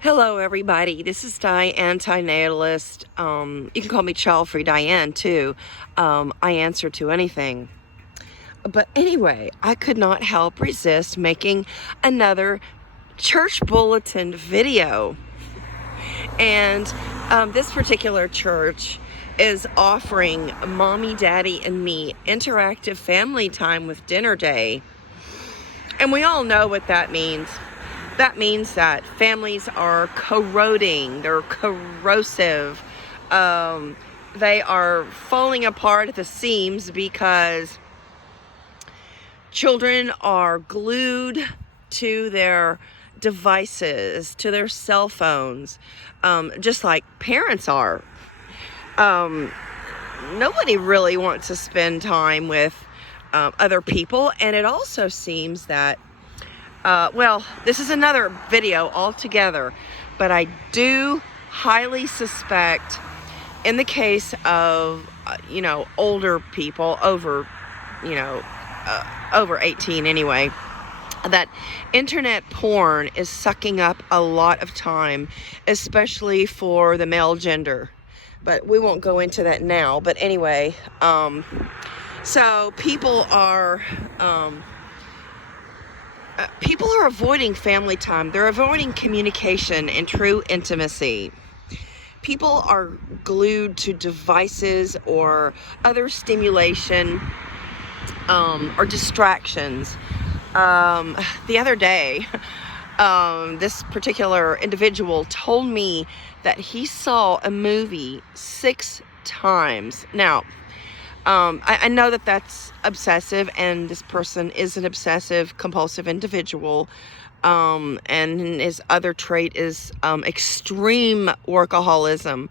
Hello everybody, this is Di, antinatalist. You can call me Child-Free Diane too. I answer to anything. But anyway, I could not help resist making another church bulletin video. And this particular church is offering Mommy, Daddy, and Me interactive family time with dinner day. And we all know what that means. That means that families are corroding, they're corrosive, they are falling apart at the seams because children are glued to their devices, to their cell phones, just like parents are. Nobody really wants to spend time with other people, and it also seems that well, this is another video altogether, but I do highly suspect in the case of, older people over 18 anyway, that internet porn is sucking up a lot of time, especially for the male gender. But we won't go into that now. But anyway, so people are avoiding family time. They're avoiding communication and true intimacy. People are glued to devices or other stimulation or distractions. The other day, this particular individual told me that he saw a movie 6 times. Now, I know that that's obsessive, and this person is an obsessive compulsive individual, and his other trait is extreme workaholism.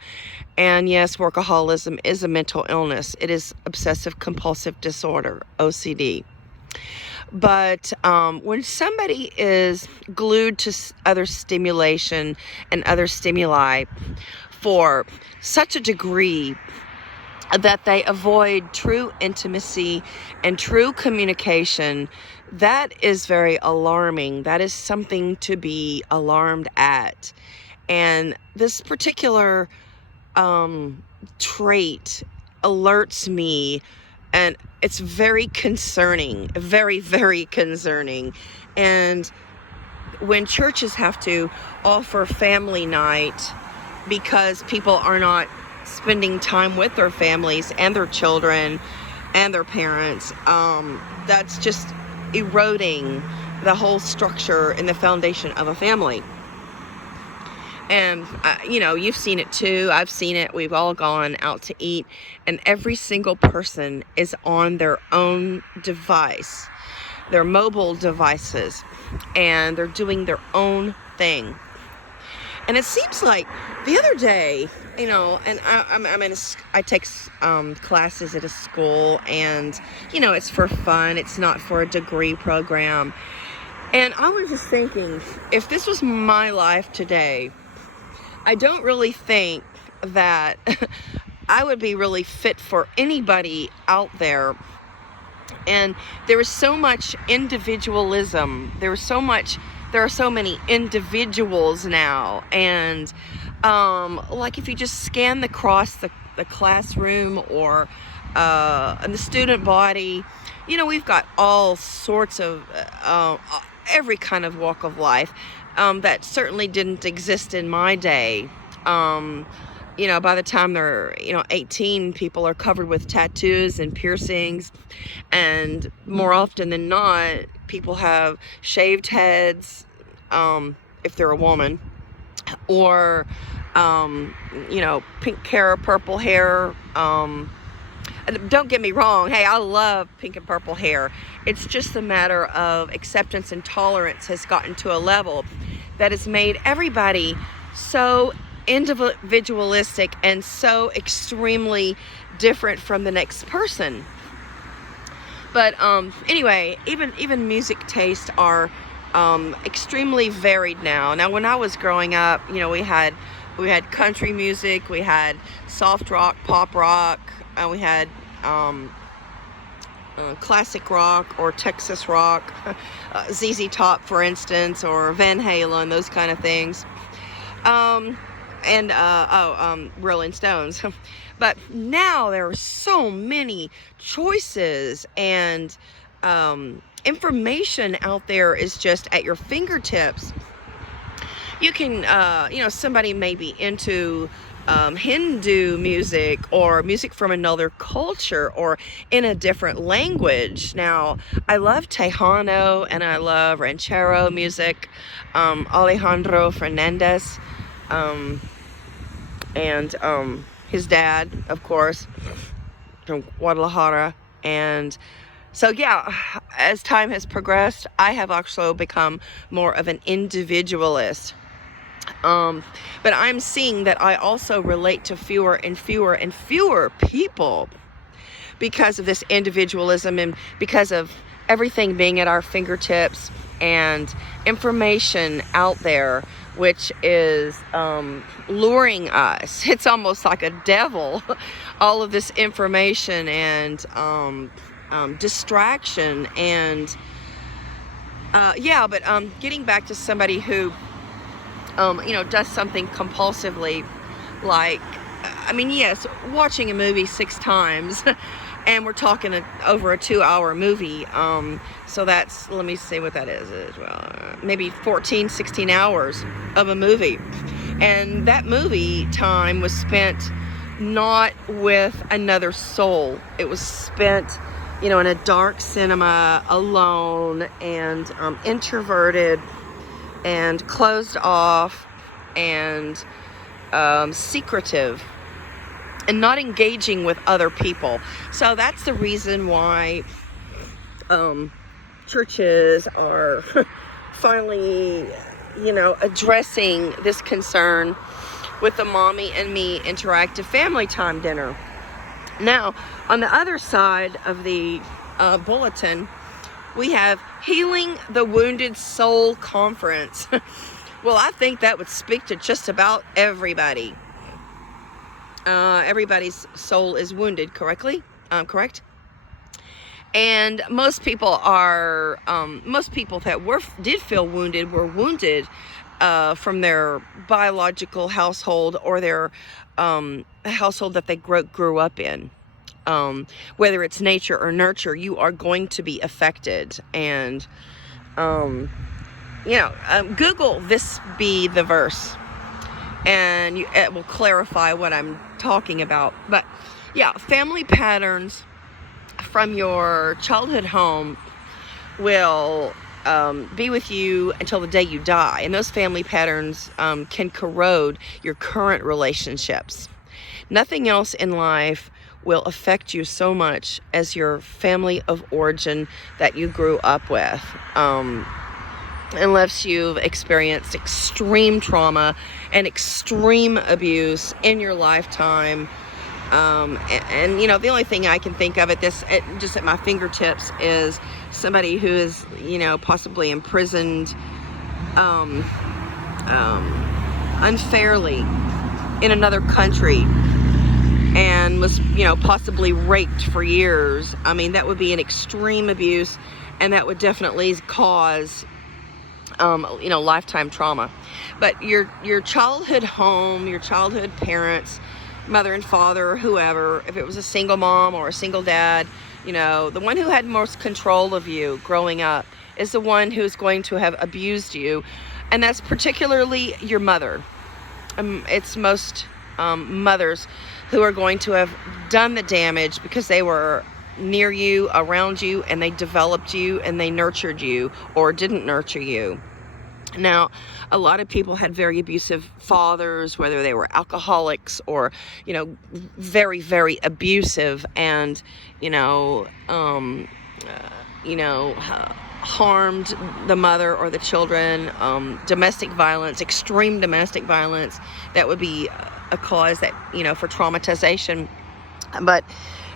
And yes, workaholism is a mental illness. It is obsessive compulsive disorder, OCD. But when somebody is glued to other stimulation and other stimuli for such a degree that they avoid true intimacy and true communication, that is very alarming. That is something to be alarmed at. And this particular trait alerts me, and it's very concerning, very, very concerning. And when churches have to offer family night because people are not spending time with their families and their children and their parents, that's just eroding the whole structure and the foundation of a family. And you've seen it too. I've seen it. We've all gone out to eat, and every single person is on their own device, their mobile devices, and they're doing their own thing. And it seems like the other day, and I take classes at a school, and it's for fun. It's not for a degree program. And I was just thinking, if this was my life today, I don't really think that I would be really fit for anybody out there. And there is so much individualism. There are so many individuals now. And like if you just scan across the classroom or in the student body, we've got all sorts of every kind of walk of life. That certainly didn't exist in my day. By the time they're, 18, people are covered with tattoos and piercings. And more often than not, people have shaved heads, if they're a woman, or, pink hair, purple hair. And don't get me wrong, hey, I love pink and purple hair. It's just a matter of acceptance and tolerance has gotten to a level that has made everybody so individualistic and so extremely different from the next person. But anyway, even music tastes are extremely varied now. Now, when I was growing up, we had country music, we had soft rock, pop rock, we had classic rock or Texas rock, ZZ Top, for instance, or Van Halen, those kind of things. Rolling Stones. But now there are so many choices, and information out there is just at your fingertips. You can, somebody may be into Hindu music or music from another culture or in a different language. Now, I love Tejano and I love ranchero music, Alejandro Fernandez, and his dad, of course, from Guadalajara. And so, yeah, as time has progressed, I have also become more of an individualist. But I'm seeing that I also relate to fewer and fewer and fewer people because of this individualism and because of everything being at our fingertips and information out there, which is luring us. It's almost like a devil, all of this information and distraction. And getting back to somebody who does something compulsively, like, yes, watching a movie 6 times, and we're talking over a 2-hour movie, so that's, let me see what that is, maybe 14, 16 hours of a movie, and that movie time was spent not with another soul. It was spent, in a dark cinema, alone, and introverted, and closed off, and secretive, and not engaging with other people. So that's the reason why churches are finally, addressing this concern with the Mommy and Me Interactive Family Time Dinner. Now, on the other side of the bulletin, we have Healing the Wounded Soul Conference. Well, I think that would speak to just about everybody. Everybody's soul is wounded, correct? And most people that did feel wounded were wounded from their biological household or their household that they grew up in. Whether it's nature or nurture, you are going to be affected. And, Google "this be the verse," and it will clarify what I'm talking about. But yeah, family patterns from your childhood home will be with you until the day you die. And those family patterns can corrode your current relationships. Nothing else in life will affect you so much as your family of origin that you grew up with, unless you've experienced extreme trauma and extreme abuse in your lifetime. The only thing I can think of just at my fingertips is somebody who is, possibly imprisoned unfairly in another country and was, possibly raped for years. That would be an extreme abuse, and that would definitely cause, lifetime trauma. But your childhood home, your childhood parents, mother and father, whoever, if it was a single mom or a single dad, the one who had most control of you growing up is the one who's going to have abused you, and that's particularly your mother. It's most mothers who are going to have done the damage because they were near you, around you, and they developed you and they nurtured you or didn't nurture you. Now, a lot of people had very abusive fathers, whether they were alcoholics or, very, very abusive, and, harmed the mother or the children. Domestic violence, extreme domestic violence, that would be a cause that, for traumatization. But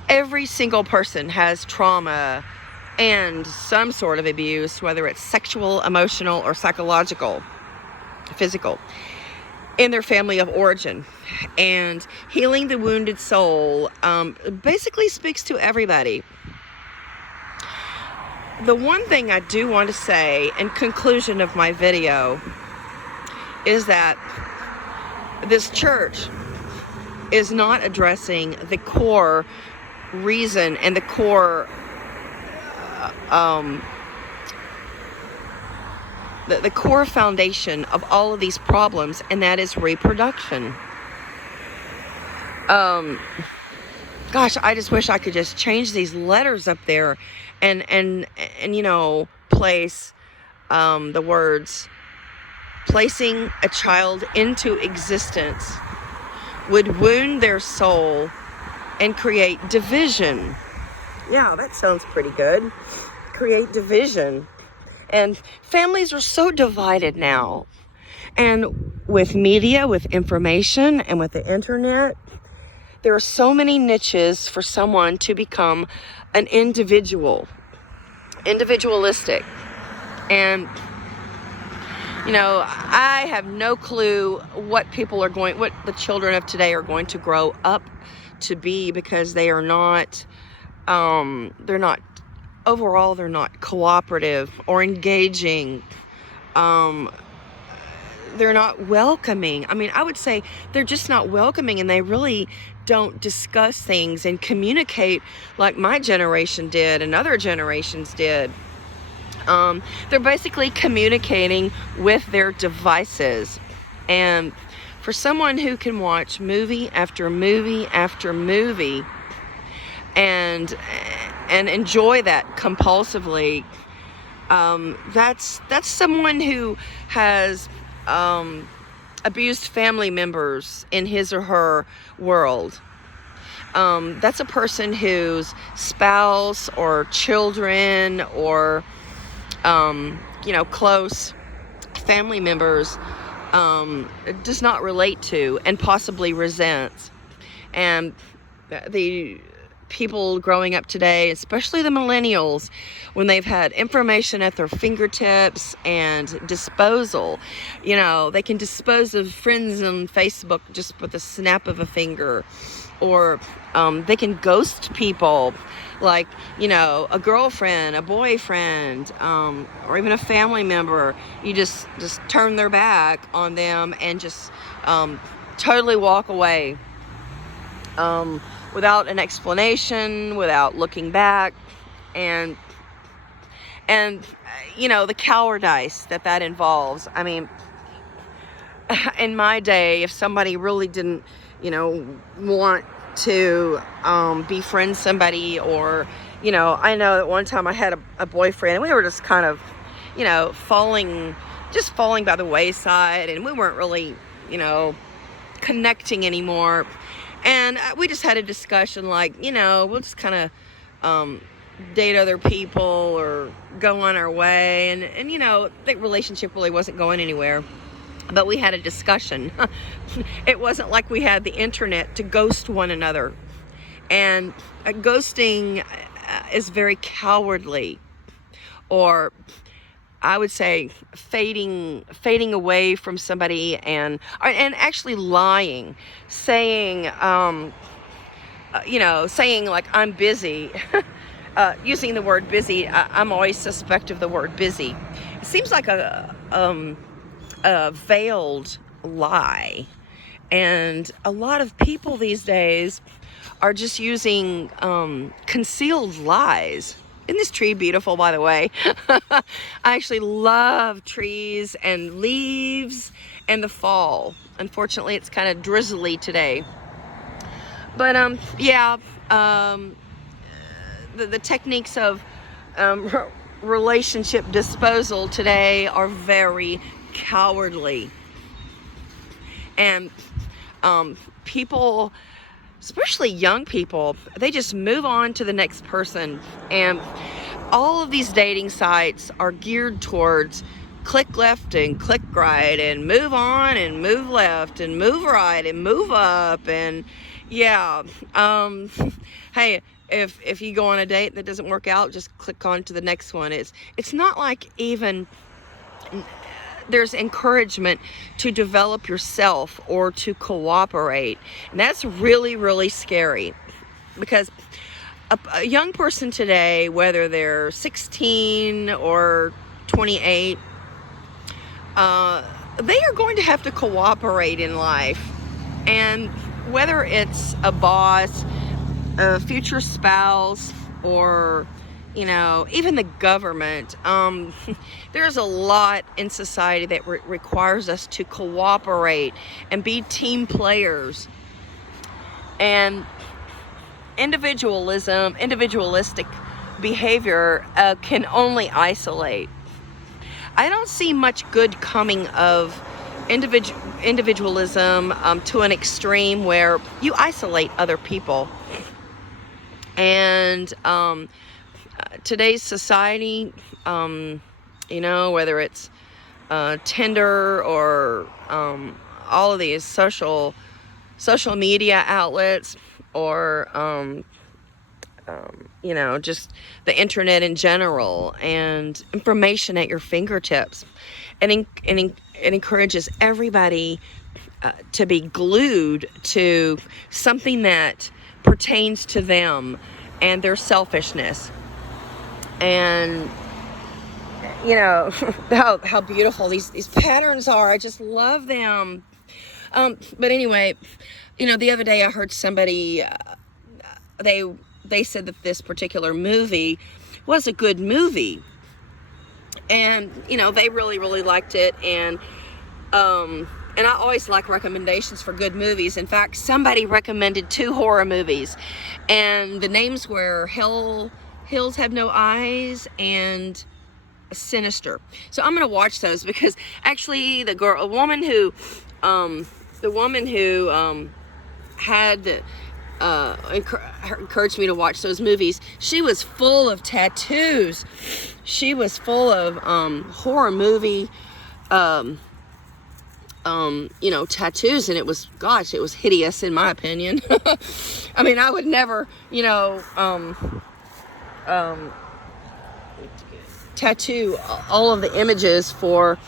every single person has trauma and some sort of abuse, whether it's sexual, emotional, or psychological, physical, in their family of origin. And healing the wounded soul basically speaks to everybody. The one thing I do want to say in conclusion of my video is that this church is not addressing the core reason and the core the core foundation of all of these problems, and that is reproduction. Gosh, I just wish I could just change these letters up there and place the words placing a child into existence would wound their soul and create division. Yeah, that sounds pretty good. Create division. And families are so divided now. And with media, with information, and with the internet, there are so many niches for someone to become an individualistic. And, I have no clue what the children of today are going to grow up to be, because they are not, they're not cooperative or engaging. They're not welcoming. I would say they're just not welcoming, and they really don't discuss things and communicate like my generation did and other generations did. They're basically communicating with their devices. And for someone who can watch movie after movie after movie and enjoy that compulsively, that's someone who has abused family members in his or her world. That's a person whose spouse or children or close family members does not relate to and possibly resents. And the people growing up today, especially the millennials, when they've had information at their fingertips and disposal, they can dispose of friends on Facebook just with a snap of a finger, or they can ghost people, like, a girlfriend, a boyfriend, or even a family member. You just turn their back on them and just totally walk away. Without an explanation, without looking back, and the cowardice that involves. In my day, if somebody really didn't, want to befriend somebody, or, I know that one time I had a boyfriend, and we were just kind of, falling by the wayside, and we weren't really, connecting anymore. And we just had a discussion like, we'll just kind of date other people or go on our way. And the relationship really wasn't going anywhere. But we had a discussion. It wasn't like we had the internet to ghost one another. And ghosting is very cowardly, or I would say fading away from somebody and actually lying, saying like, I'm busy. Using the word busy, I'm always suspect of the word busy. It seems like a veiled lie, and a lot of people these days are just using concealed lies. Isn't this tree beautiful, by the way? I actually love trees and leaves and the fall. Unfortunately, it's kind of drizzly today. But the techniques of relationship disposal today are very cowardly. And people, especially young people, they just move on to the next person. And all of these dating sites are geared towards click left and click right, and move on and move left and move right and move up. And hey, if you go on a date that doesn't work out, just click on to the next one. It's not like even there's encouragement to develop yourself or to cooperate. And that's really, really scary, because a young person today, whether they're 16 or 28, they are going to have to cooperate in life. And whether it's a boss, a future spouse, or even the government, there's a lot in society that requires us to cooperate and be team players. And individualistic behavior can only isolate. I don't see much good coming of individualism to an extreme where you isolate other people. And today's society, whether it's Tinder or all of these social media outlets, or just the internet in general, and information at your fingertips, and it encourages everybody to be glued to something that pertains to them and their selfishness. And how beautiful these patterns are. I just love them. But anyway, the other day I heard somebody, they said that this particular movie was a good movie, and they really, really liked it. And I always like recommendations for good movies. In fact, somebody recommended 2 horror movies, and the names were Hills Have No Eyes and Sinister. So I'm gonna watch those, because actually the woman who had encouraged me to watch those movies, she was full of tattoos. She was full of horror movie tattoos, and it was hideous in my opinion. I mean, I would never tattoo all of the images for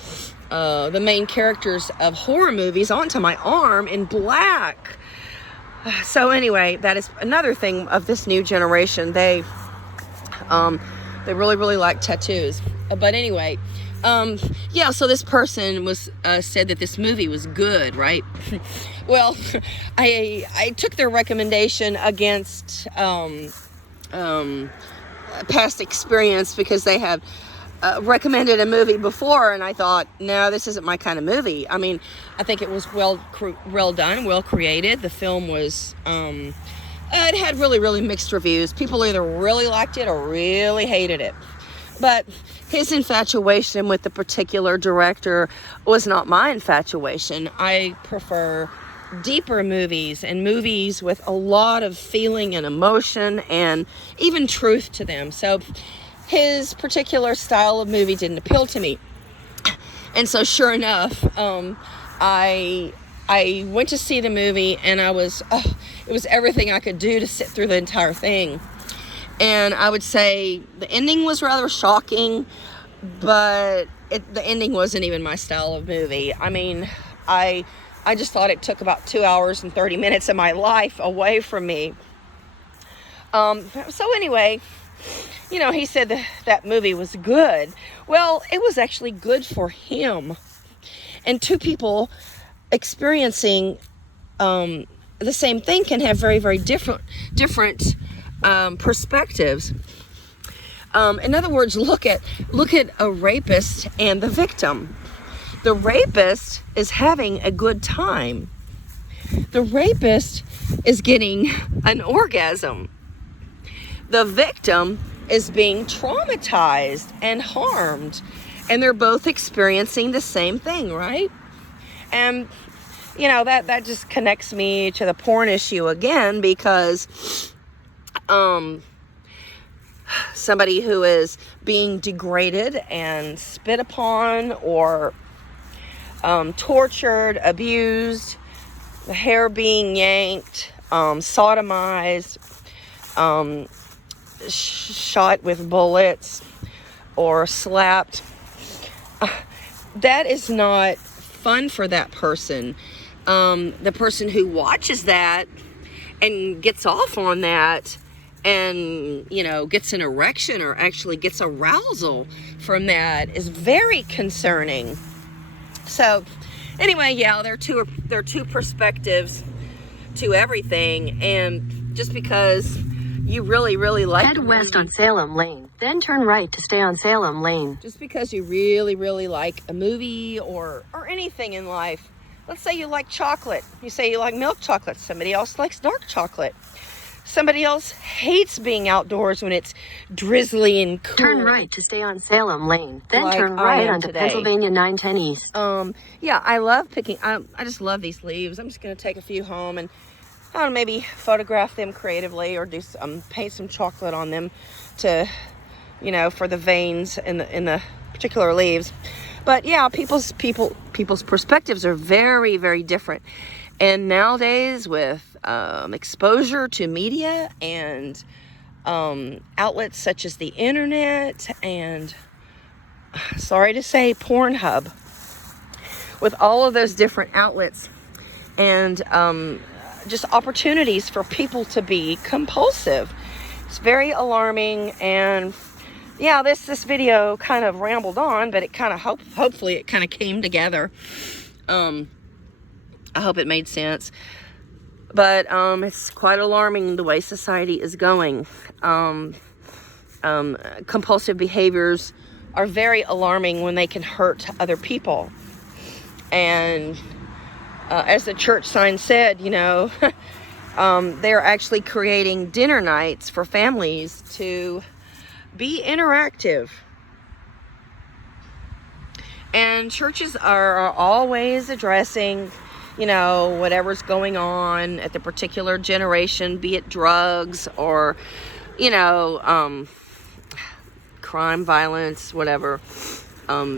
the main characters of horror movies onto my arm in black. So anyway, that is another thing of this new generation. They really, really like tattoos. But anyway, so this person was said that this movie was good, right? Well, I took their recommendation against past experience, because they have recommended a movie before, and I thought, no, this isn't my kind of movie. I mean, I think it was well done, well created. The film was, it had really, really mixed reviews. People either really liked it or really hated it. But his infatuation with the particular director was not my infatuation. I prefer deeper movies, and movies with a lot of feeling and emotion and even truth to them. So his particular style of movie didn't appeal to me. And so sure enough, I went to see the movie, and it was everything I could do to sit through the entire thing. And I would say the ending was rather shocking, but the ending wasn't even my style of movie. I mean, I just thought it took about 2 hours and 30 minutes of my life away from me. So anyway, he said that movie was good. Well, it was actually good for him. And 2 people experiencing the same thing can have very, very different perspectives. In other words, look at a rapist and the victim. The rapist is having a good time. The rapist is getting an orgasm. The victim is being traumatized and harmed, and they're both experiencing the same thing, right? And that just connects me to the porn issue again, because somebody who is being degraded and spit upon, or tortured, abused, the hair being yanked, sodomized, shot with bullets, or slapped, that is not fun for that person. The person who watches that and gets off on that, and gets an erection, or actually gets arousal from that, is very concerning. So Anyway, yeah, there are two perspectives to everything, and just because you really, really like Head west on Salem Lane, then turn right to stay on Salem Lane. Just because you really, really like a movie or anything in life. Let's say you like chocolate. You say you like milk chocolate. Somebody else likes dark chocolate. Somebody else hates being outdoors when it's drizzly and cool. Turn right to stay on Salem Lane, then Like turn I right am onto today. Pennsylvania 910 East. Yeah, I love picking. I just love these leaves. I'm just gonna take a few home and I don't know, maybe photograph them creatively or do paint some chocolate on them to, for the veins in the particular leaves. But yeah, people's perspectives are very, very different. And nowadays, with exposure to media and outlets such as the internet and, sorry to say, Pornhub, with all of those different outlets and just opportunities for people to be compulsive, it's very alarming. And yeah, this video kind of rambled on, but it kind of hopefully it kind of came together. I hope it made sense. But it's quite alarming the way society is going. Compulsive behaviors are very alarming when they can hurt other people. And as the church sign said, they're actually creating dinner nights for families to be interactive. And churches are always addressing, whatever's going on at the particular generation, be it drugs or, crime, violence, whatever,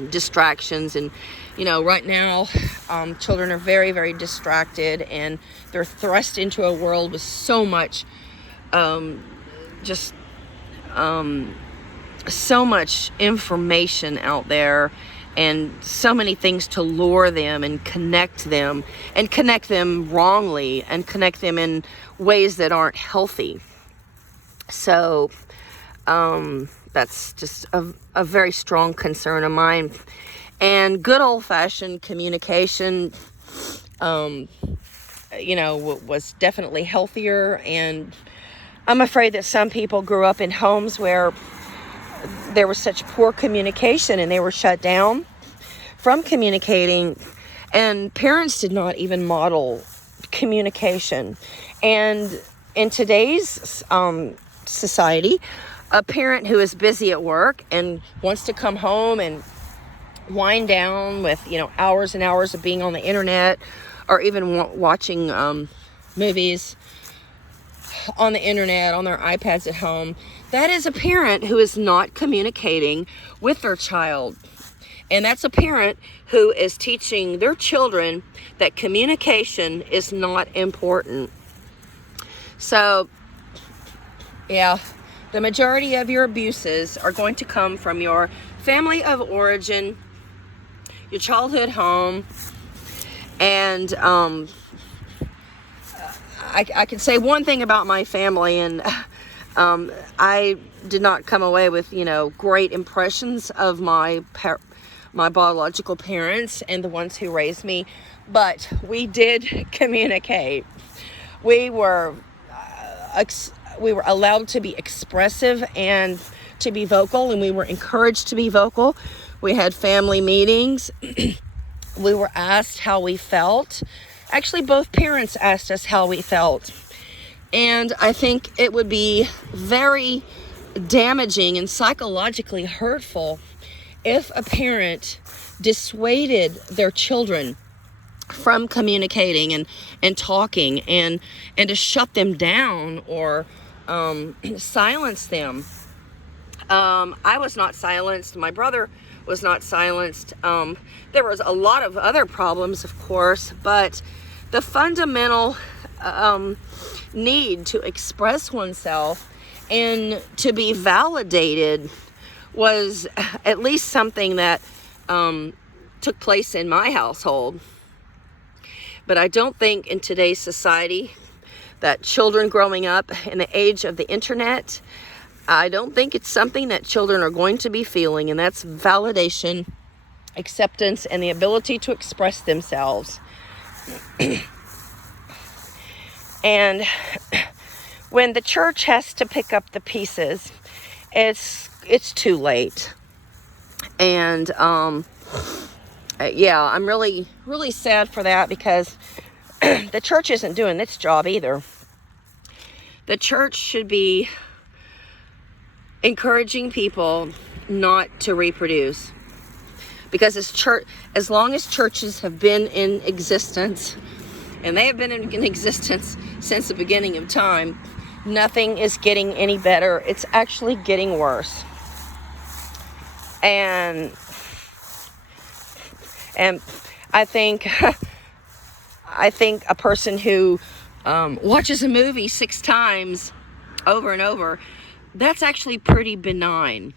distractions. And, right now, children are very, very distracted, and they're thrust into a world with so much, so much information out there, and so many things to lure them and connect them wrongly and connect them in ways that aren't healthy. So that's just a very strong concern of mine. And good old-fashioned communication, was definitely healthier. And I'm afraid that some people grew up in homes where there was such poor communication and they were shut down from communicating, and parents did not even model communication. And in today's society, a parent who is busy at work and wants to come home and wind down with hours and hours of being on the internet or even watching movies on the internet on their iPads at home, that is a parent who is not communicating with their child. And that's a parent who is teaching their children that communication is not important. So, yeah, the majority of your abuses are going to come from your family of origin, your childhood home. And I can say one thing about my family, and I did not come away with great impressions of my biological parents and the ones who raised me, but we did communicate. We were allowed to be expressive and to be vocal, and we were encouraged to be vocal. We had family meetings. We were asked how we felt. Actually, both parents asked us how we felt. And I think it would be very damaging and psychologically hurtful if a parent dissuaded their children from communicating and talking and to shut them down or silence them. I was not silenced. My brother was not silenced. There was a lot of other problems, of course, but the fundamental need to express oneself and to be validated was at least something that took place in my household. But I don't think in today's society that children growing up in the age of the internet, I don't think it's something that children are going to be feeling, and that's validation acceptance, and the ability to express themselves. And when the church has to pick up the pieces, it's too late. And yeah, I'm really sad for that, because the church isn't doing its job either. The church should be encouraging people not to reproduce, because as long as churches have been in existence, and they have been in existence since the beginning of time, nothing is getting any better. It's actually getting worse. And I think a person who watches a movie 6 times over and over, that's actually pretty benign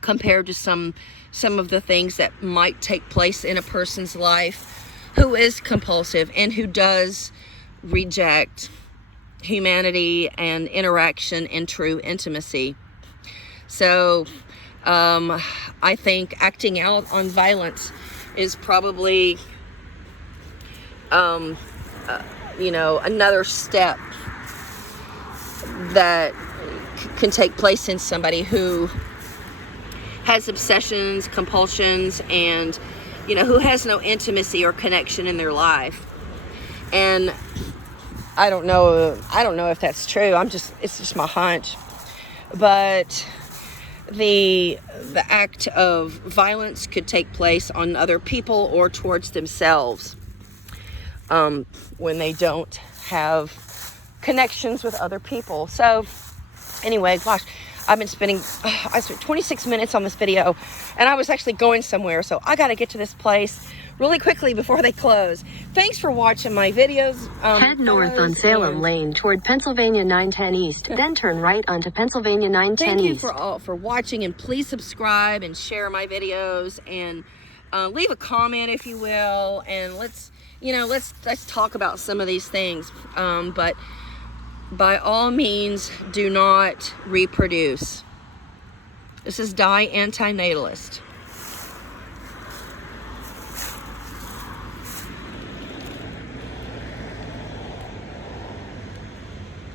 compared to some of the things that might take place in a person's life who is compulsive and who does reject humanity and interaction and true intimacy. So I think acting out on violence is probably another step that can take place in somebody who has obsessions, compulsions, and who has no intimacy or connection in their life. And I don't know if that's true. It's just my hunch. But the act of violence could take place on other people or towards themselves when they don't have connections with other people. So anyway, gosh, I spent 26 minutes on this video, and I was actually going somewhere, so I got to get to this place really quickly before they close. Thanks for watching my videos. Head north on Salem Lane toward Pennsylvania 910 East, then turn right onto Pennsylvania 910 East. Thank you for watching, and please subscribe and share my videos, and leave a comment if you will, and let's talk about some of these things. But by all means, do not reproduce. This is Die Antinatalist.